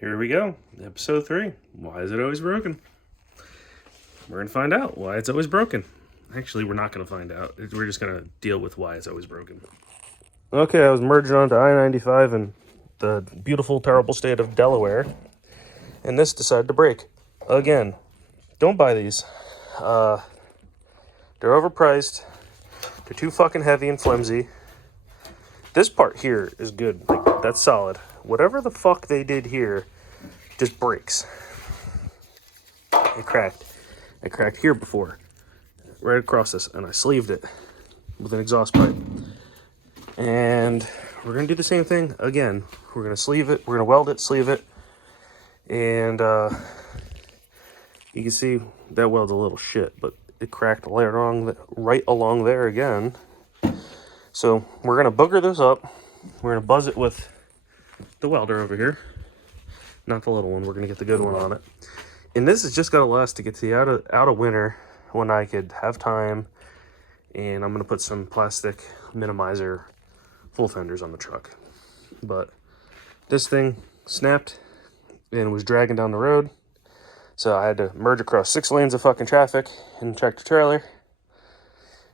Here we go. Episode 3. Why is it always broken? We're going to find out why it's always broken. Actually, we're not going to find out. We're just going to deal with why it's always broken. Okay, I was merging onto I-95 in the beautiful, terrible state of Delaware. And this decided to break. Again, don't buy these. They're overpriced. They're too fucking heavy and flimsy. This part here is good. Like, that's solid. Whatever the fuck they did here just breaks. It cracked. It cracked here before. Right across this. And I sleeved it with an exhaust pipe. And we're going to do the same thing again. We're going to sleeve it. We're going to weld it, sleeve it. And you can see that weld's a little shit. But it cracked right along there again. So we're going to booger this up. We're going to buzz it with the welder over here. Not the little one. We're going to get the good one on it. And this is just going to last to get to the out of winter when I could have time. And I'm going to put some plastic minimizer full fenders on the truck. But this thing snapped and was dragging down the road. So I had to merge across 6 lanes of fucking traffic in the tractor trailer.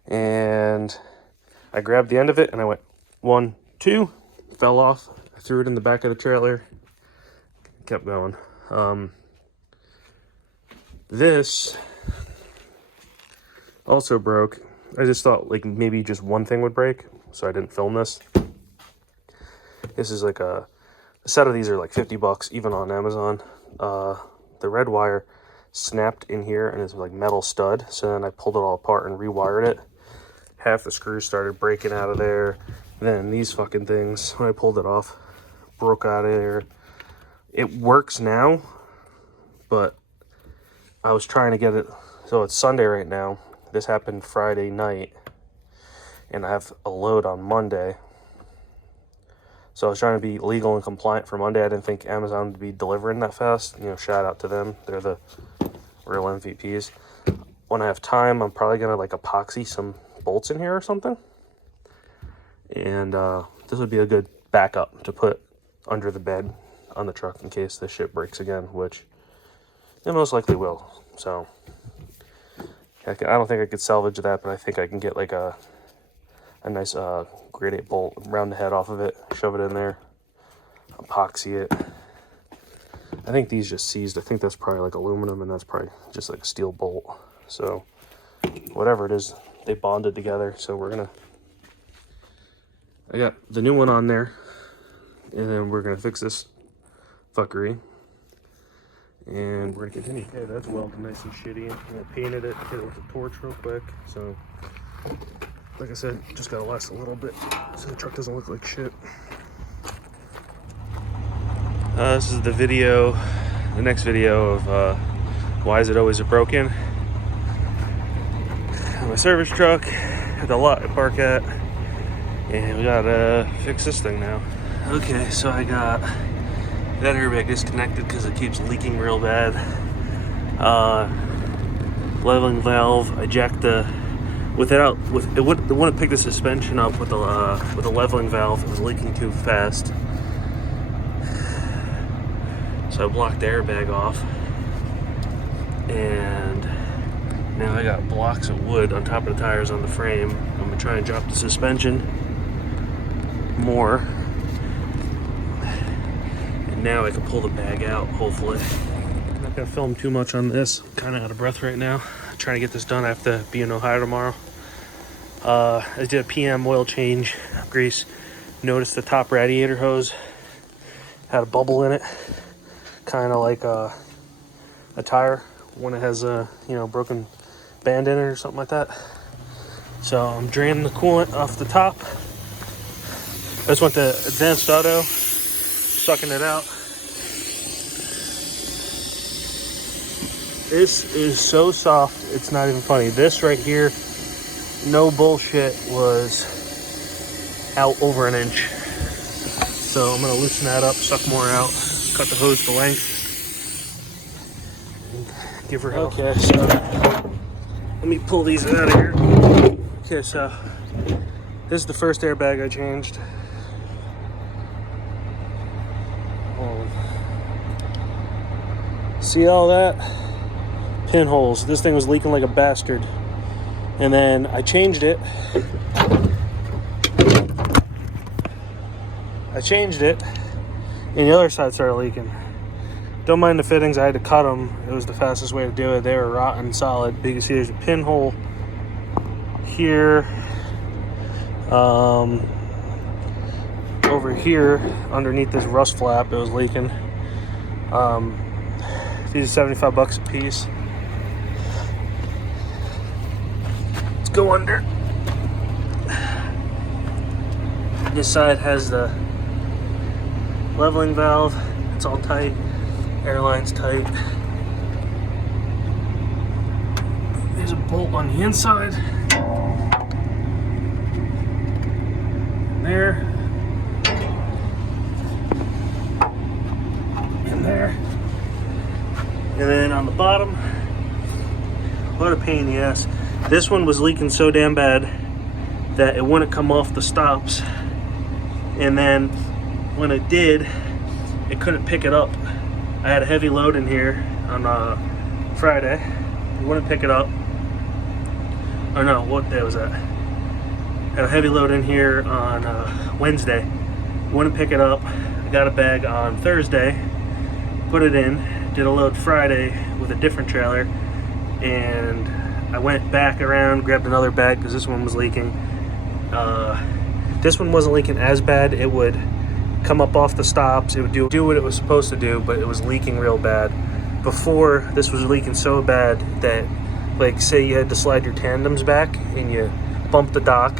And I grabbed the end of it and I went 1, 2, fell off. I threw it in the back of the trailer. Kept going. This also broke. I just thought like maybe just one thing would break, so I didn't film this. This is like a set of these are like $50 even on Amazon. The red wire snapped in here and it's like metal stud, so then I pulled it all apart and rewired it. Half the screws started breaking out of there. Then these fucking things, when I pulled it off, broke out of there. It works now, but I was trying to get it, so it's Sunday right now. This happened Friday night, and I have a load on Monday. So I was trying to be legal and compliant for Monday. I didn't think Amazon would be delivering that fast. You know, shout out to them. They're the real MVPs. When I have time, I'm probably going to like epoxy some bolts in here or something. And this would be a good backup to put under the bed on the truck in case this shit breaks again, which it most likely will. So I don't think I could salvage that, but I think I can get like a nice grade 8 bolt, round the head off of it, shove it in there, epoxy it. I think these just seized. I think that's probably like aluminum, and that's probably just like a steel bolt. So whatever it is, they bonded together. So I got the new one on there, and then we're gonna fix this fuckery. And we're gonna continue. Okay, that's welded nice and shitty. I painted it, hit it with a torch real quick. So, like I said, just gotta last a little bit so the truck doesn't look like shit. This is the next video of why is it always broken. My service truck at the lot I park at, and we gotta fix this thing now. Okay, so I got that airbag disconnected because it keeps leaking real bad. Leveling valve, I jacked it wouldn't pick the suspension up with the leveling valve. It was leaking too fast, so I blocked the airbag off, and now I got blocks of wood on top of the tires on the frame. I'm gonna try and drop the suspension more. Now I can pull the bag out, hopefully. I'm not gonna film too much on this. I'm kind of out of breath right now. I'm trying to get this done. I have to be in Ohio tomorrow. I did a PM oil change, grease. Noticed the top radiator hose had a bubble in it, kind of like a tire when it has a broken band in it or something like that. So I'm draining the coolant off the top. I just went to Advanced Auto, sucking it out. This is so soft, it's not even funny. This right here, no bullshit, was out over an inch. So I'm gonna loosen that up, suck more out, cut the hose to length, and give her help. Okay, so let me pull these out of here. Okay, so this is the first airbag I changed. See all that? Pinholes. This thing was leaking like a bastard. And then I changed it. And the other side started leaking. Don't mind the fittings, I had to cut them. It was the fastest way to do it. They were rotten solid. But you can see there's a pinhole here. Over here, underneath this rust flap, it was leaking. These are $75 a piece. Let's go under. This side has the leveling valve. It's all tight. Airline's tight. There's a bolt on the inside. And there. And there. And then on the bottom, what a pain in the ass. This one was leaking so damn bad that it wouldn't come off the stops. And then when it did, it couldn't pick it up. I had a heavy load in here on Friday. It wouldn't pick it up. Oh no, what day was that? Had a heavy load in here on Wednesday. Wouldn't pick it up. I got a bag on Thursday, put it in, did a load Friday with a different trailer, and I went back around, grabbed another bag because this one was leaking. This one wasn't leaking as bad. It would come up off the stops. It would do what it was supposed to do, but it was leaking real bad. Before, this was leaking so bad that, like, say you had to slide your tandems back and you bump the dock.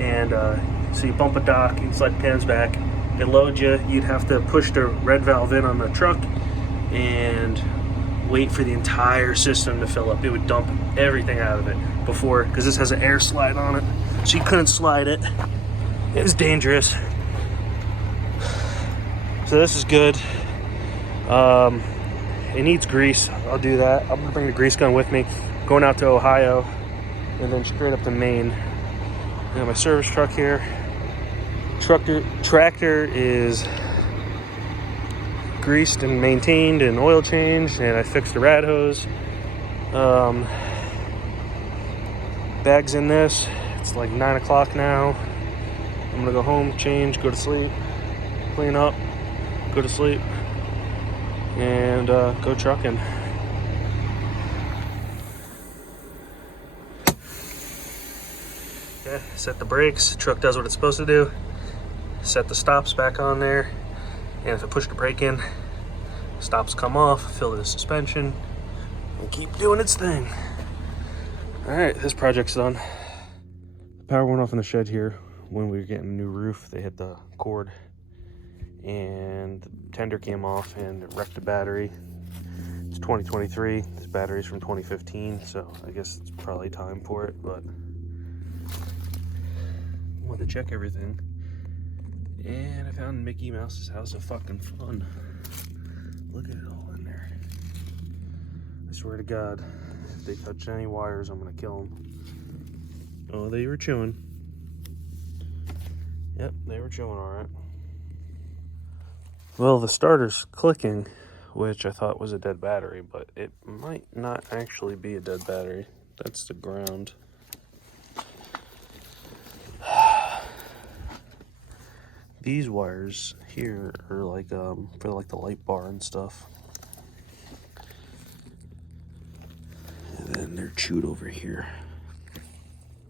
And so you bump a dock, you slide the tandems back, it loads you. You'd have to push the red valve in on the truck and wait for the entire system to fill up. It would dump everything out of it before, because this has an air slide on it, so you couldn't slide it. It was dangerous. So this is good. It needs grease. I'll do that. I'm gonna bring the grease gun with me. Going out to Ohio and then straight up to Maine. I got my service truck here. Tractor is greased and maintained and oil changed, and I fixed the rad hose. Bags in this. It's like 9 o'clock now. I'm gonna go home, change, go to sleep, clean up, go to sleep, and go trucking. Okay, set the brakes. Truck does what it's supposed to do. Set the stops back on there, and if I push the brake in, stops come off, fill the suspension, and keep doing its thing. All right, this project's done. The power went off in the shed here when we were getting a new roof. They hit the cord, and the tender came off and it wrecked the battery. It's 2023. This battery's from 2015, so I guess it's probably time for it, but I wanted to check everything. And I found Mickey Mouse's House of Fucking Fun. Look at it all in there. I swear to God, if they touch any wires, I'm gonna kill them. Oh, they were chewing. Yep, they were chewing all right. Well, the starter's clicking, which I thought was a dead battery, but it might not actually be a dead battery. That's the ground. These wires here are like for like the light bar and stuff. And then they're chewed over here.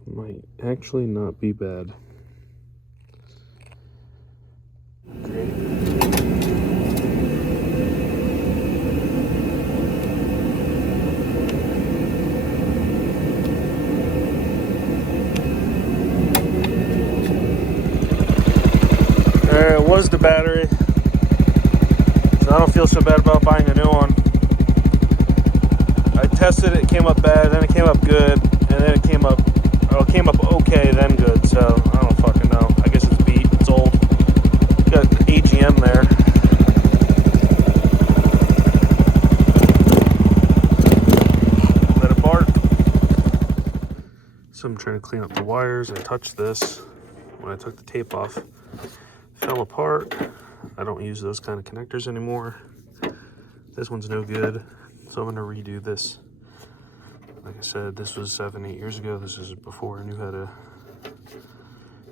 Might actually not be bad. There it was, the battery. So I don't feel so bad about buying a new one. I tested it, it came up bad, then it came up good, and then it came up okay, then good. So I don't fucking know. I guess it's beat. It's old. Got AGM there. Let it bark. So I'm trying to clean up the wires. I touched this when I took the tape off. Fell apart. I don't use those kind of connectors anymore. This one's no good, so I'm gonna redo this. Like I said, this was 7-8 years ago. This is before I knew how to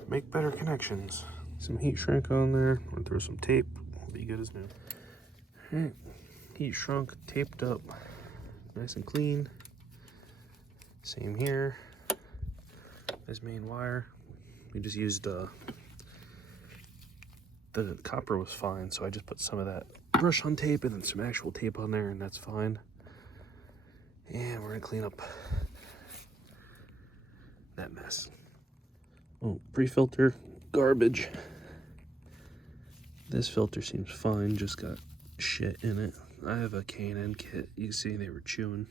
make better connections. Some heat shrink on there. I'm gonna throw some tape. It'll be good as new. All right, heat shrunk, taped up, nice and clean. Same here. This main wire. We just used the copper was fine, so I just put some of that brush on tape and then some actual tape on there, and that's fine. And we're gonna clean up that mess. Oh, pre-filter, garbage. This filter seems fine, just got shit in it. I have a K&N kit. You can see they were chewing.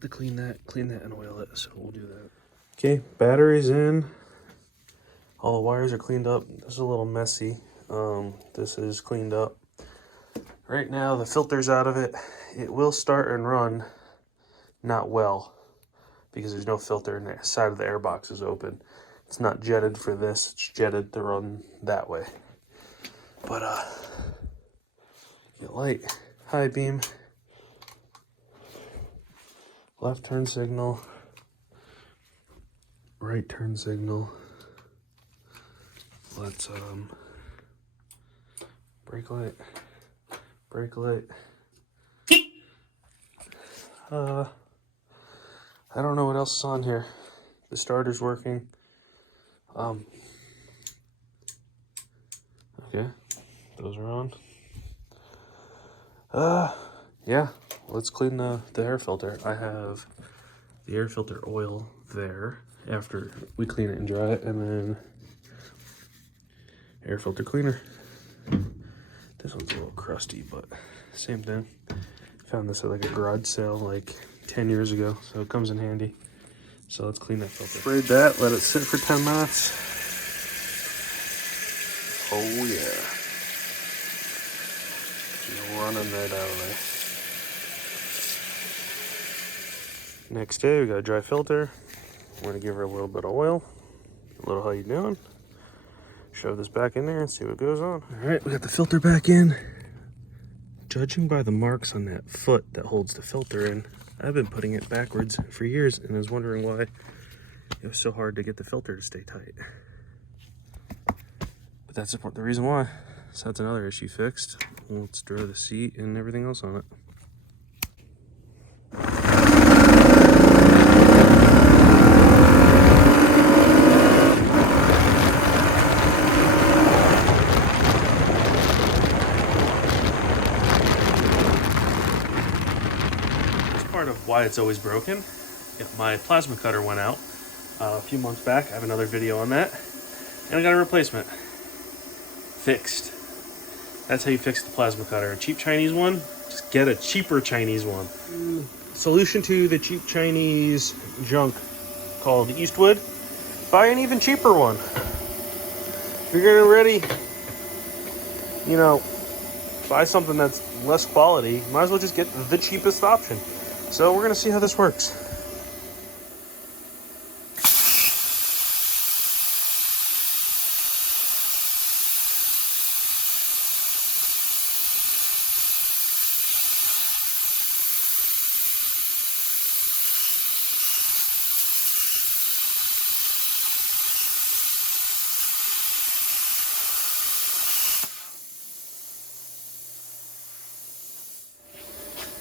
To clean that and oil it, so we'll do that. Okay, battery's in. All the wires are cleaned up. This is a little messy. This is cleaned up. Right now, the filter's out of it. It will start and run not well because there's no filter and the side of the air box is open. It's not jetted for this, it's jetted to run that way. But, get light, high beam, left turn signal, right turn signal. Let's, brake light. I don't know what else is on here. The starter's working. Okay, those are on. Yeah, let's clean the air filter. I have the air filter oil there after we clean it and dry it, and then air filter cleaner. This one's a little crusty, but same thing. Found this at like a garage sale like 10 years ago, so it comes in handy. So let's clean that filter. Sprayed that, let it sit for 10 minutes. Oh yeah. She's running right out of there. Next day, we got a dry filter. We're gonna give her a little bit of oil. A little how you doing? Shove this back in there and see what goes on. All right, we got the filter back in. Judging by the marks on that foot that holds the filter in, I've been putting it backwards for years and I was wondering why it was so hard to get the filter to stay tight. But that's the reason why. So that's another issue fixed. Let's draw the seat and everything else on it. Part of why it's always broken. Yeah, my plasma cutter went out a few months back. I have another video on that, and I got a replacement fixed. That's how you fix the plasma cutter. A cheap Chinese one, just get a cheaper Chinese one. Solution to the cheap Chinese junk called Eastwood: buy an even cheaper one. If you're getting ready, buy something that's less quality, might as well just get the cheapest option. So we're gonna see how this works.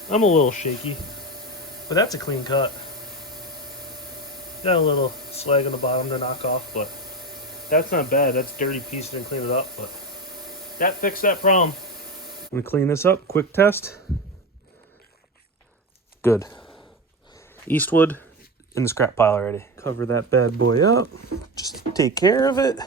I'm a little shaky, but that's a clean cut. Got a little slag on the bottom to knock off, but that's not bad. That's dirty piece, didn't clean it up, but that fixed that problem. I'm gonna clean this up, quick test. Good. Eastwood in the scrap pile already. Cover that bad boy up, just take care of it.